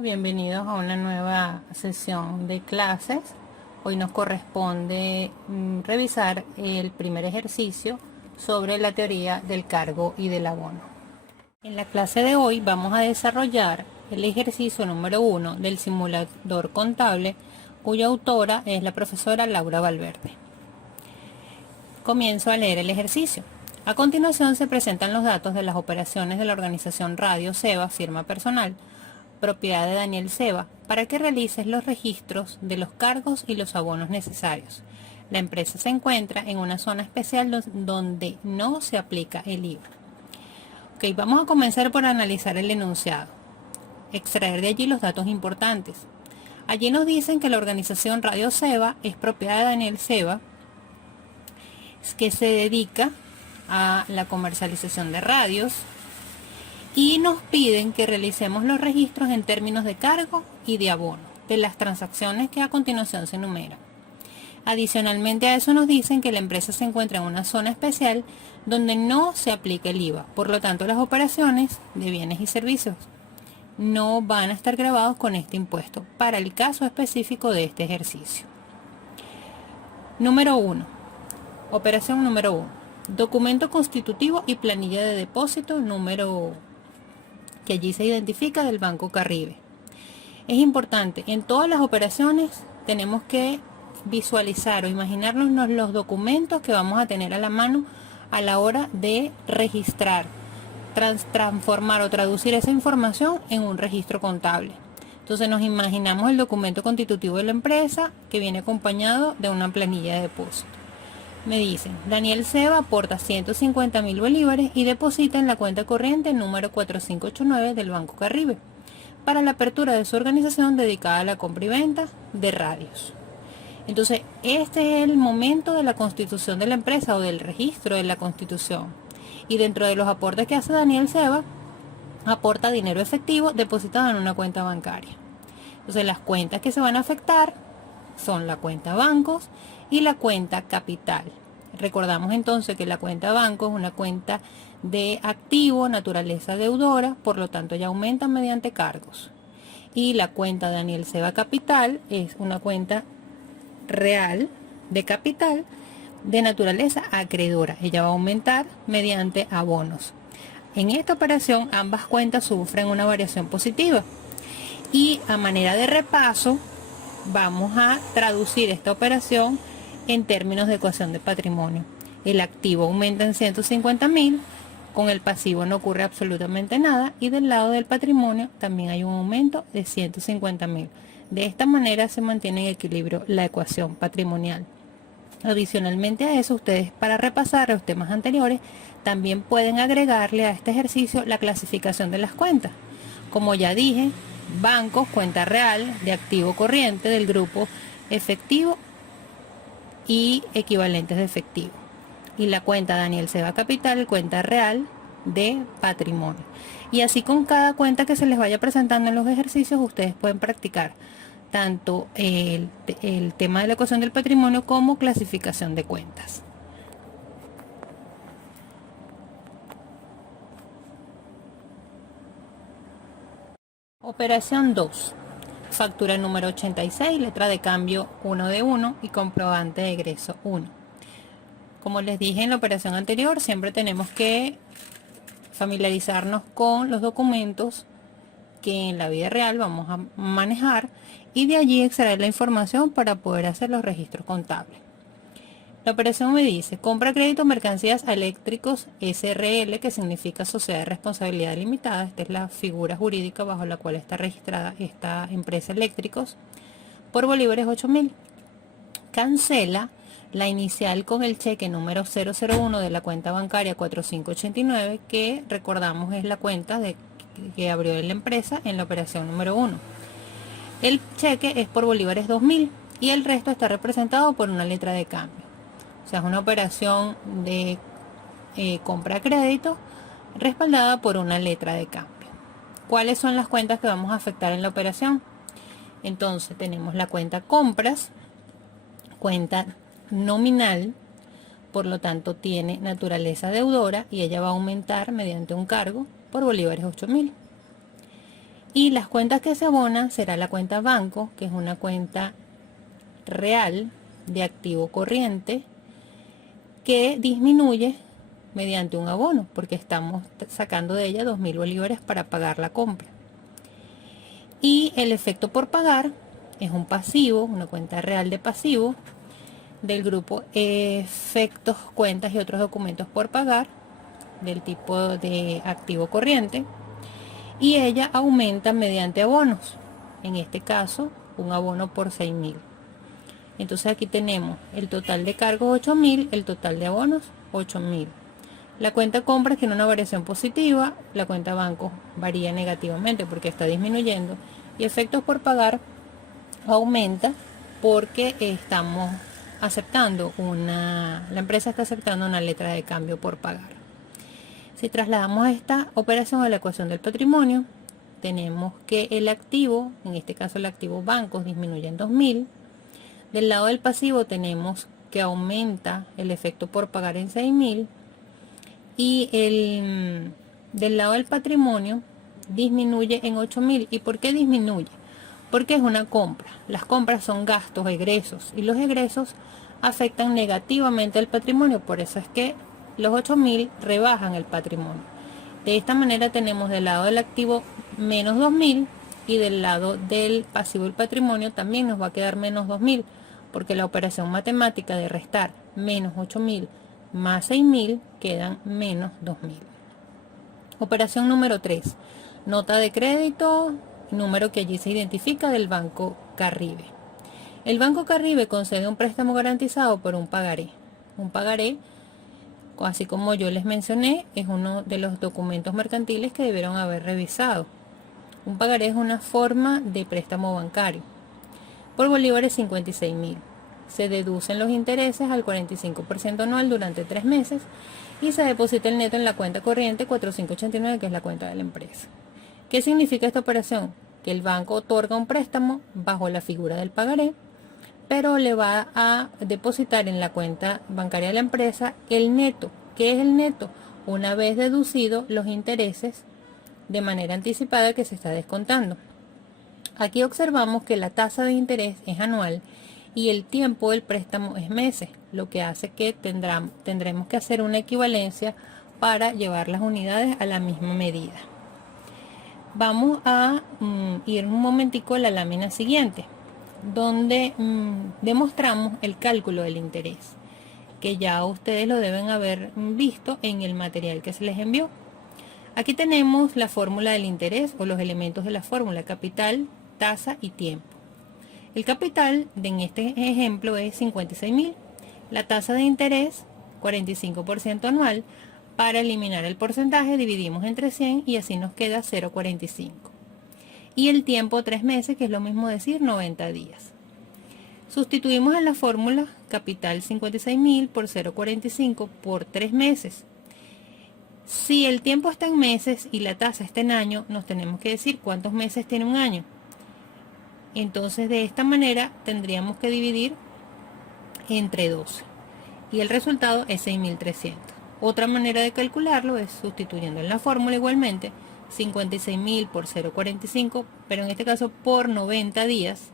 Bienvenidos a una nueva sesión de clases. Hoy nos corresponde revisar el primer ejercicio sobre la teoría del cargo y del abono. En la clase de hoy vamos a desarrollar el ejercicio número 1 del simulador contable, cuya autora es la profesora Laura Valverde. Comienzo a leer el ejercicio. A continuación se presentan los datos de las operaciones de la organización Radio Seva, firma personal, propiedad de Daniel Seva, para que realices los registros de los cargos y los abonos necesarios. La empresa se encuentra en una zona especial donde no se aplica el IVA. Ok, vamos a comenzar por analizar el enunciado. Extraer de allí los datos importantes. Allí nos dicen que la organización Radio Seva es propiedad de Daniel Seva, que se dedica a la comercialización de radios, y nos piden que realicemos los registros en términos de cargo y de abono de las transacciones que a continuación se enumeran. Adicionalmente a eso nos dicen que la empresa se encuentra en una zona especial donde no se aplica el IVA, por lo tanto las operaciones de bienes y servicios no van a estar grabados con este impuesto para el caso específico de este ejercicio. Número 1. Operación número 1. Documento constitutivo y planilla de depósito número que allí se identifica del Banco Caribe. Es importante, en todas las operaciones tenemos que visualizar o imaginarnos los documentos que vamos a tener a la mano a la hora de registrar, transformar o traducir esa información en un registro contable. Entonces nos imaginamos el documento constitutivo de la empresa que viene acompañado de una planilla de depósito. Me dicen, Daniel Seva aporta 150.000 bolívares y deposita en la cuenta corriente número 4589 del Banco Caribe para la apertura de su organización dedicada a la compra y venta de radios. Entonces, este es el momento de la constitución de la empresa o del registro de la constitución. Y dentro de los aportes que hace Daniel Seva, aporta dinero efectivo depositado en una cuenta bancaria. Entonces, las cuentas que se van a afectar son la cuenta bancos y la cuenta capital. Recordamos entonces que la cuenta banco es una cuenta de activo, naturaleza deudora, por lo tanto ya aumenta mediante cargos. Y la cuenta Daniel Seva Capital es una cuenta real de capital de naturaleza acreedora. Ella va a aumentar mediante abonos. En esta operación ambas cuentas sufren una variación positiva. Y a manera de repaso, vamos a traducir esta operación en términos de ecuación de patrimonio. El activo aumenta en 150.000, con el pasivo no ocurre absolutamente nada y del lado del patrimonio también hay un aumento de 150.000. De esta manera se mantiene en equilibrio la ecuación patrimonial. Adicionalmente a eso, ustedes para repasar los temas anteriores también pueden agregarle a este ejercicio la clasificación de las cuentas. Como ya dije, bancos, cuenta real de activo corriente del grupo efectivo y equivalentes de efectivo. Y la cuenta Daniel Seva Capital, cuenta real de patrimonio. Y así con cada cuenta que se les vaya presentando en los ejercicios, ustedes pueden practicar tanto el tema de la ecuación del patrimonio como clasificación de cuentas. Operación 2. Factura número 86, letra de cambio 1 de 1 y comprobante de egreso 1. Como les dije en la operación anterior, siempre tenemos que familiarizarnos con los documentos que en la vida real vamos a manejar y de allí extraer la información para poder hacer los registros contables. La operación me dice, compra crédito mercancías a eléctricos SRL, que significa Sociedad de Responsabilidad Limitada. Esta es la figura jurídica bajo la cual está registrada esta empresa eléctricos, por bolívares 8.000. Cancela la inicial con el cheque número 001 de la cuenta bancaria 4589, que recordamos es la cuenta que abrió la empresa en la operación número 1. El cheque es por bolívares 2.000 y el resto está representado por una letra de cambio. O sea, es una operación de compra crédito respaldada por una letra de cambio. ¿Cuáles son las cuentas que vamos a afectar en la operación? Entonces tenemos la cuenta compras, cuenta nominal, por lo tanto tiene naturaleza deudora y ella va a aumentar mediante un cargo por bolívares 8.000. Y las cuentas que se abonan será la cuenta banco, que es una cuenta real de activo corriente que disminuye mediante un abono, porque estamos sacando de ella 2.000 bolívares para pagar la compra. Y el efecto por pagar es un pasivo, una cuenta real de pasivo del grupo efectos, cuentas y otros documentos por pagar del tipo de activo corriente, y ella aumenta mediante abonos, en este caso un abono por 6.000. Entonces aquí tenemos el total de cargos 8.000, el total de abonos 8.000. La cuenta compras tiene una variación positiva, la cuenta banco varía negativamente porque está disminuyendo, y efectos por pagar aumenta porque estamos aceptando la empresa está aceptando una letra de cambio por pagar. Si trasladamos esta operación a la ecuación del patrimonio, tenemos que el activo, en este caso el activo bancos, disminuye en 2.000. Del lado del pasivo tenemos que aumenta el efecto por pagar en 6.000. Y del lado del patrimonio disminuye en 8.000. ¿Y por qué disminuye? Porque es una compra. Las compras son gastos, egresos, y los egresos afectan negativamente al patrimonio. Por eso es que los 8.000 rebajan el patrimonio. De esta manera tenemos del lado del activo menos 2.000, y del lado del pasivo del patrimonio también nos va a quedar menos 2.000, porque la operación matemática de restar menos 8.000 más 6.000 quedan menos 2.000. Operación número 3. Nota de crédito, número que allí se identifica del Banco Carribe. El Banco Carribe concede un préstamo garantizado por un pagaré. Un pagaré, así como yo les mencioné, es uno de los documentos mercantiles que debieron haber revisado. Un pagaré es una forma de préstamo bancario por bolívares 56.000. Se deducen los intereses al 45% anual durante 3 meses y se deposita el neto en la cuenta corriente 4589, que es la cuenta de la empresa. ¿Qué significa esta operación? Que el banco otorga un préstamo bajo la figura del pagaré, pero le va a depositar en la cuenta bancaria de la empresa el neto. ¿Qué es el neto? Una vez deducido los intereses de manera anticipada que se está descontando. Aquí observamos que la tasa de interés es anual y el tiempo del préstamo es meses, lo que hace que tendremos que hacer una equivalencia para llevar las unidades a la misma medida. Vamos a ir un momentico a la lámina siguiente, donde demostramos el cálculo del interés, que ya ustedes lo deben haber visto en el material que se les envió. Aquí tenemos la fórmula del interés o los elementos de la fórmula: capital, tasa y tiempo. El capital en este ejemplo es 56.000. La tasa de interés 45% anual. Para eliminar el porcentaje dividimos entre 100 y así nos queda 0,45. Y el tiempo 3 meses, que es lo mismo decir 90 días. Sustituimos en la fórmula capital 56.000 por 0,45 por 3 meses. Si el tiempo está en meses y la tasa está en año, nos tenemos que decir cuántos meses tiene un año. Entonces de esta manera tendríamos que dividir entre 12 y el resultado es 6.300. Otra manera de calcularlo es sustituyendo en la fórmula igualmente 56.000 por 0,45, pero en este caso por 90 días.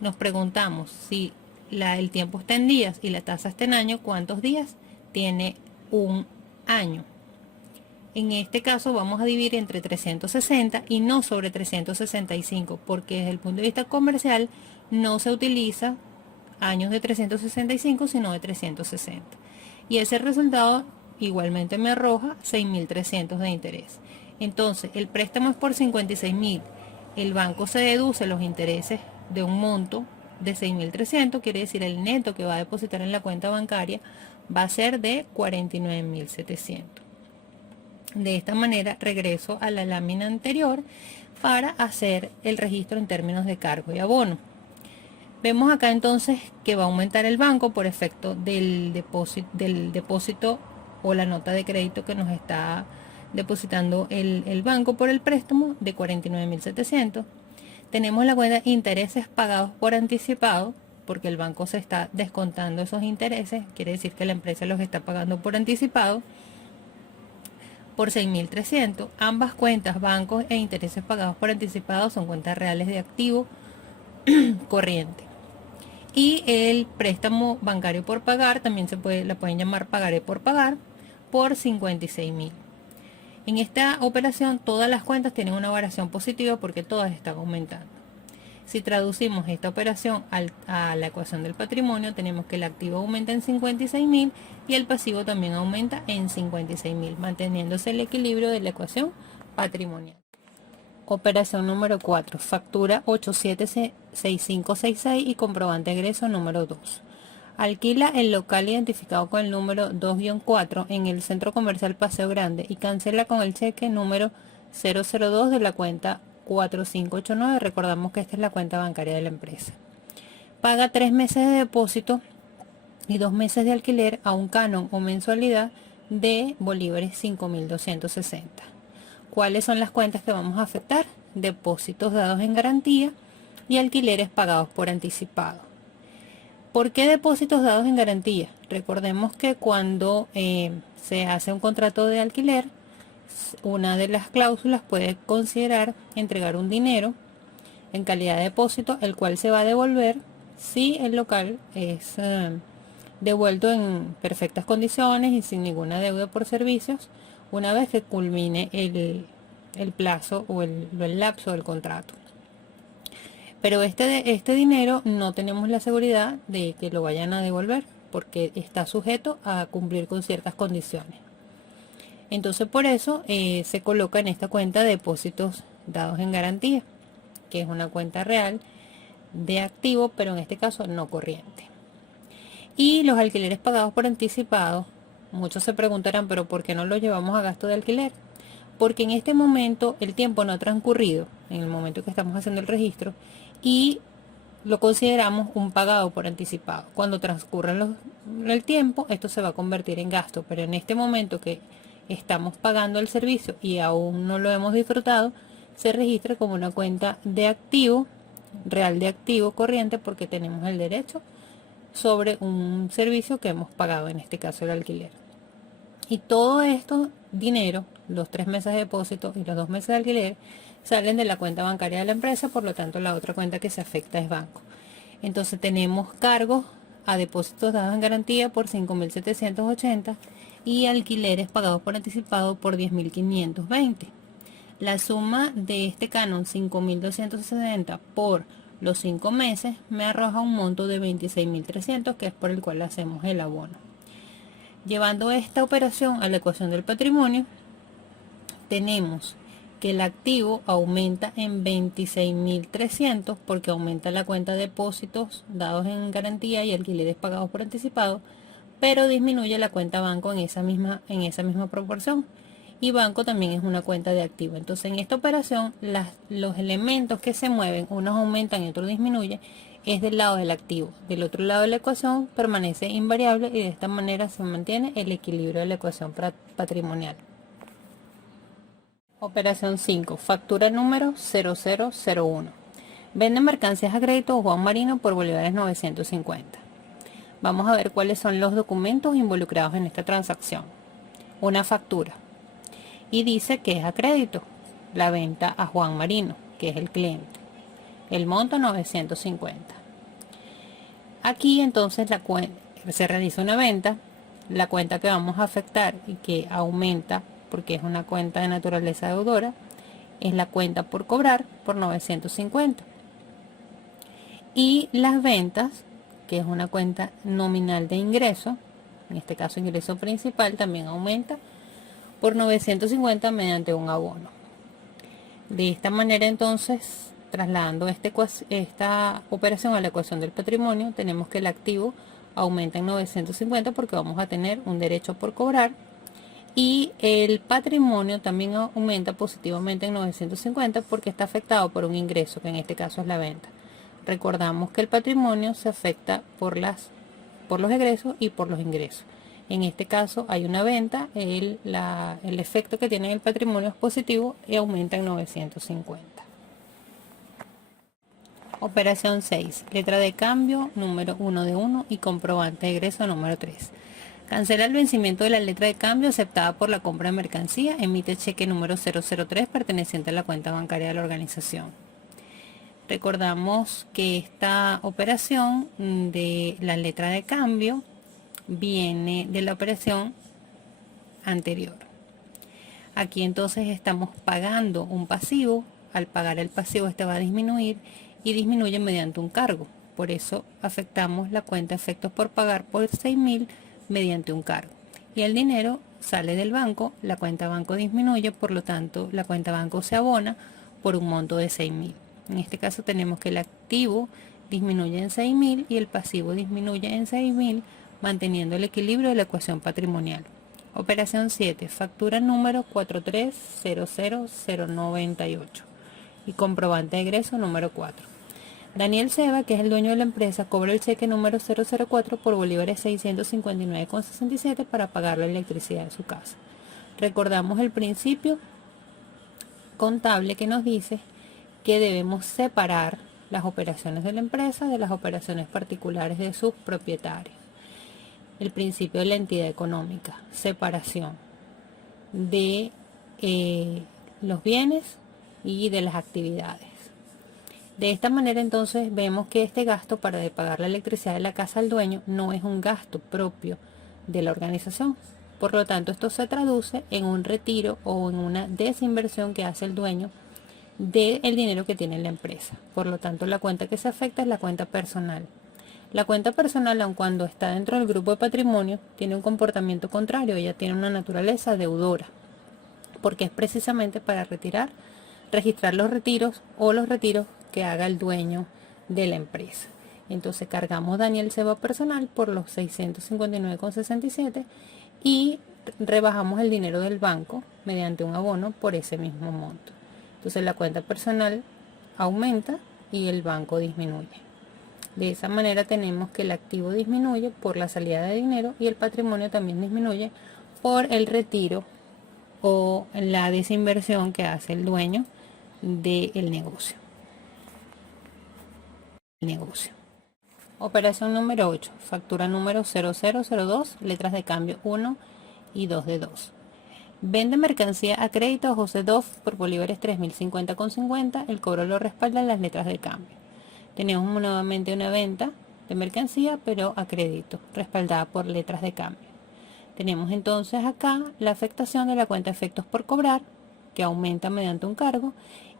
Nos preguntamos si el tiempo está en días y la tasa está en año, ¿cuántos días tiene un año? En este caso vamos a dividir entre 360 y no sobre 365, porque desde el punto de vista comercial no se utiliza años de 365, sino de 360. Y ese resultado igualmente me arroja 6.300 de interés. Entonces, el préstamo es por 56.000. El banco se deduce los intereses de un monto de 6.300, quiere decir el neto que va a depositar en la cuenta bancaria va a ser de 49.700. De esta manera regreso a la lámina anterior para hacer el registro en términos de cargo y abono. Vemos acá entonces que va a aumentar el banco por efecto del depósito o la nota de crédito que nos está depositando el banco por el préstamo de 49.700. Tenemos la cuenta intereses pagados por anticipado, porque el banco se está descontando esos intereses, quiere decir que la empresa los está pagando por anticipado, por 6.300. Ambas cuentas, bancos e intereses pagados por anticipado, son cuentas reales de activo corriente. Y el préstamo bancario por pagar también la pueden llamar pagaré por pagar, por 56.000. En esta operación todas las cuentas tienen una variación positiva porque todas están aumentando. Si traducimos esta operación a la ecuación del patrimonio, tenemos que el activo aumenta en 56.000 y el pasivo también aumenta en 56.000, manteniéndose el equilibrio de la ecuación patrimonial. Operación número 4, factura 876566 y comprobante de egreso número 2. Alquila el local identificado con el número 2-4 en el Centro Comercial Paseo Grande y cancela con el cheque número 002 de la cuenta 4589. Recordamos que esta es la cuenta bancaria de la empresa. Paga 3 meses de depósito y 2 meses de alquiler a un canon o mensualidad de bolívares 5.260. ¿Cuáles son las cuentas que vamos a afectar? Depósitos dados en garantía y alquileres pagados por anticipado. ¿Por qué depósitos dados en garantía? Recordemos que cuando se hace un contrato de alquiler, una de las cláusulas puede considerar entregar un dinero en calidad de depósito, el cual se va a devolver si el local es devuelto en perfectas condiciones y sin ninguna deuda por servicios, una vez que culmine el plazo o el lapso del contrato. Pero este dinero no tenemos la seguridad de que lo vayan a devolver porque está sujeto a cumplir con ciertas condiciones. Entonces por eso se coloca en esta cuenta de depósitos dados en garantía, que es una cuenta real de activo, pero en este caso no corriente. Y los alquileres pagados por anticipado, muchos se preguntarán, pero ¿por qué no lo llevamos a gasto de alquiler? Porque en este momento el tiempo no ha transcurrido, en el momento que estamos haciendo el registro, y lo consideramos un pagado por anticipado. Cuando transcurra el tiempo, esto se va a convertir en gasto, pero en este momento que estamos pagando el servicio y aún no lo hemos disfrutado, se registra como una cuenta de activo, real de activo corriente, porque tenemos el derecho sobre un servicio que hemos pagado, en este caso el alquiler. Y todo esto dinero, los 3 meses de depósito y los 2 meses de alquiler, salen de la cuenta bancaria de la empresa, por lo tanto la otra cuenta que se afecta es banco. Entonces tenemos cargos a depósitos dados en garantía por 5.780 y alquileres pagados por anticipado por 10.520. La suma de este canon 5.260 por los 5 meses me arroja un monto de 26.300, que es por el cual hacemos el abono. Llevando esta operación a la ecuación del patrimonio, tenemos que el activo aumenta en 26.300 porque aumenta la cuenta de depósitos dados en garantía y alquileres pagados por anticipado, pero disminuye la cuenta banco en esa misma proporción. Y banco también es una cuenta de activo. Entonces en esta operación los elementos que se mueven, unos aumentan y otros disminuyen, es del lado del activo. Del otro lado de la ecuación permanece invariable y de esta manera se mantiene el equilibrio de la ecuación patrimonial. Operación 5. Factura número 0001. Vende mercancías a crédito Juan Marino por bolívares 950. Vamos a ver cuáles son los documentos involucrados en esta transacción. Una factura. Y dice que es a crédito. La venta a Juan Marino, que es el cliente. El monto 950. Aquí entonces se realiza una venta. La cuenta que vamos a afectar y que aumenta porque es una cuenta de naturaleza deudora, es la cuenta por cobrar por 950. Y las ventas, que es una cuenta nominal de ingreso, en este caso ingreso principal, también aumenta por 950 mediante un abono. De esta manera entonces, trasladando esta operación a la ecuación del patrimonio, tenemos que el activo aumenta en 950 porque vamos a tener un derecho por cobrar. Y el patrimonio también aumenta positivamente en 950 porque está afectado por un ingreso, que en este caso es la venta. Recordamos que el patrimonio se afecta por los egresos y por los ingresos. En este caso hay una venta, el efecto que tiene en el patrimonio es positivo y aumenta en 950. Operación 6. Letra de cambio número 1 de 1 y comprobante de egreso número 3. Cancela el vencimiento de la letra de cambio aceptada por la compra de mercancía. Emite cheque número 003 perteneciente a la cuenta bancaria de la organización. Recordamos que esta operación de la letra de cambio viene de la operación anterior. Aquí entonces estamos pagando un pasivo. Al pagar el pasivo, este va a disminuir y disminuye mediante un cargo. Por eso afectamos la cuenta efectos por pagar por 6.000 mediante un cargo. Y el dinero sale del banco, la cuenta banco disminuye, por lo tanto la cuenta banco se abona por un monto de 6.000. En este caso tenemos que el activo disminuye en 6.000 y el pasivo disminuye en 6.000, manteniendo el equilibrio de la ecuación patrimonial. Operación 7, factura número 4300098 y comprobante de egreso número 4. Daniel Seva, que es el dueño de la empresa, cobra el cheque número 004 por bolívares 659,67 para pagar la electricidad de su casa. Recordamos el principio contable que nos dice que debemos separar las operaciones de la empresa de las operaciones particulares de sus propietarios. El principio de la entidad económica, separación de los bienes y de las actividades. De esta manera entonces vemos que este gasto para pagar la electricidad de la casa al dueño no es un gasto propio de la organización. Por lo tanto, esto se traduce en un retiro o en una desinversión que hace el dueño del dinero que tiene la empresa. Por lo tanto, la cuenta que se afecta es la cuenta personal. La cuenta personal, aun cuando está dentro del grupo de patrimonio, tiene un comportamiento contrario. Ella tiene una naturaleza deudora, porque es precisamente para registrar los retiros o los retiros que haga el dueño de la empresa. Entonces cargamos Daniel Seva personal por los 659,67 y rebajamos el dinero del banco mediante un abono por ese mismo monto. Entonces la cuenta personal aumenta y el banco disminuye. De esa manera tenemos que el activo disminuye por la salida de dinero y el patrimonio también disminuye por el retiro o la desinversión que hace el dueño del negocio. Operación número 8, factura número 0002, letras de cambio 1 y 2 de 2. Vende mercancía a crédito a José Doff por bolívares 3050,50. El cobro lo respaldan las letras de cambio. Tenemos nuevamente una venta de mercancía, pero a crédito, respaldada por letras de cambio. Tenemos entonces acá la afectación de la cuenta efectos por cobrar, que aumenta mediante un cargo,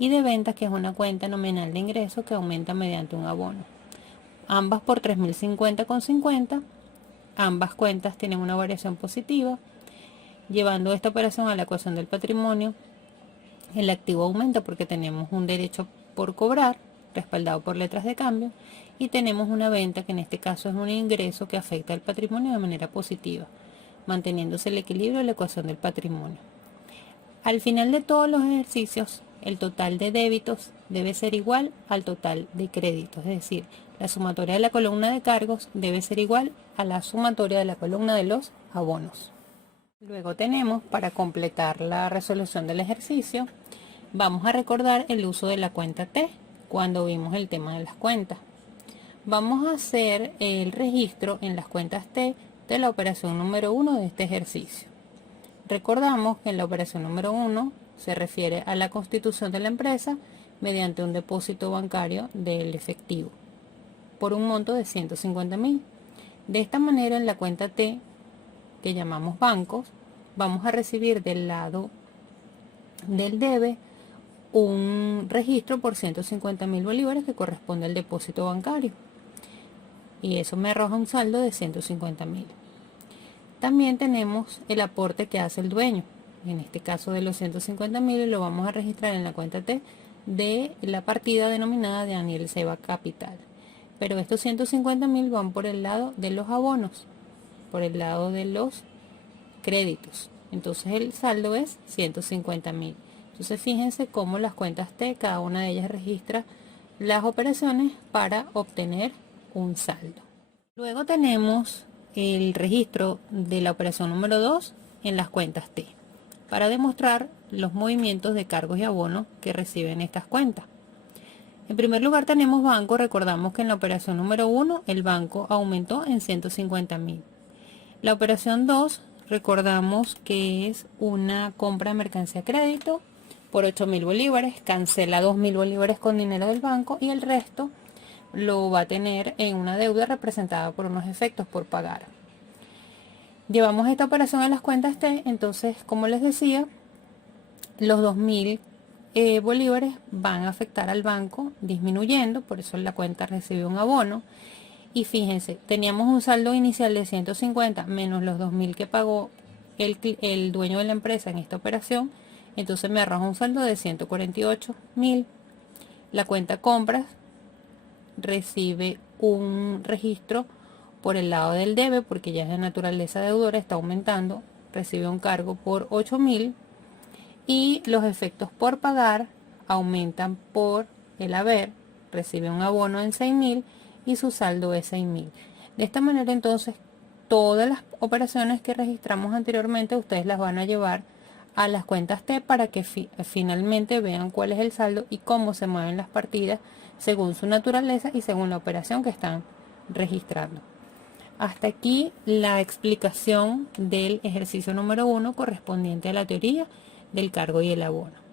y de ventas, que es una cuenta nominal de ingreso que aumenta mediante un abono. Ambas por 3050,50. Ambas cuentas tienen una variación positiva. Llevando esta operación a la ecuación del patrimonio, el activo aumenta porque tenemos un derecho por cobrar, respaldado por letras de cambio, y tenemos una venta que en este caso es un ingreso que afecta al patrimonio de manera positiva, manteniéndose el equilibrio de la ecuación del patrimonio. Al final de todos los ejercicios, el total de débitos debe ser igual al total de créditos, es decir, la sumatoria de la columna de cargos debe ser igual a la sumatoria de la columna de los abonos. Luego tenemos, para completar la resolución del ejercicio, vamos a recordar el uso de la cuenta T cuando vimos el tema de las cuentas. Vamos a hacer el registro en las cuentas T de la operación número 1 de este ejercicio. Recordamos que en la operación número 1 se refiere a la constitución de la empresa mediante un depósito bancario del efectivo por un monto de 150.000. De esta manera, en la cuenta T, que llamamos bancos, vamos a recibir del lado del debe un registro por 150.000 bolívares que corresponde al depósito bancario, y eso me arroja un saldo de 150.000. También tenemos el aporte que hace el dueño, en este caso de los 150.000, lo vamos a registrar en la cuenta T de la partida denominada de Daniel Seva Capital. Pero estos 150.000 van por el lado de los abonos, por el lado de los créditos. Entonces el saldo es 150.000. Entonces fíjense cómo las cuentas T, cada una de ellas registra las operaciones para obtener un saldo. Luego tenemos el registro de la operación número 2 en las cuentas T, para demostrar los movimientos de cargos y abonos que reciben estas cuentas. En primer lugar tenemos banco. Recordamos que en la operación número 1 el banco aumentó en 150.000. La operación 2, recordamos que es una compra de mercancía a crédito por 8.000 bolívares, cancela 2.000 bolívares con dinero del banco y el resto lo va a tener en una deuda representada por unos efectos por pagar. Llevamos esta operación a las cuentas T, entonces, como les decía, los 2.000 bolívares van a afectar al banco disminuyendo, por eso la cuenta recibe un abono. Y fíjense, teníamos un saldo inicial de 150 menos los 2.000 que pagó el dueño de la empresa en esta operación, entonces me arroja un saldo de 148.000. La cuenta compras recibe un registro por el lado del debe, porque ya es de naturaleza deudora, está aumentando, recibe un cargo por 8.000 y los efectos por pagar aumentan por el haber, recibe un abono en 6.000 y su saldo es 6.000. De esta manera entonces todas las operaciones que registramos anteriormente ustedes las van a llevar a las cuentas T para que finalmente vean cuál es el saldo y cómo se mueven las partidas según su naturaleza y según la operación que están registrando. Hasta aquí la explicación del ejercicio número 1 correspondiente a la teoría del cargo y el abono.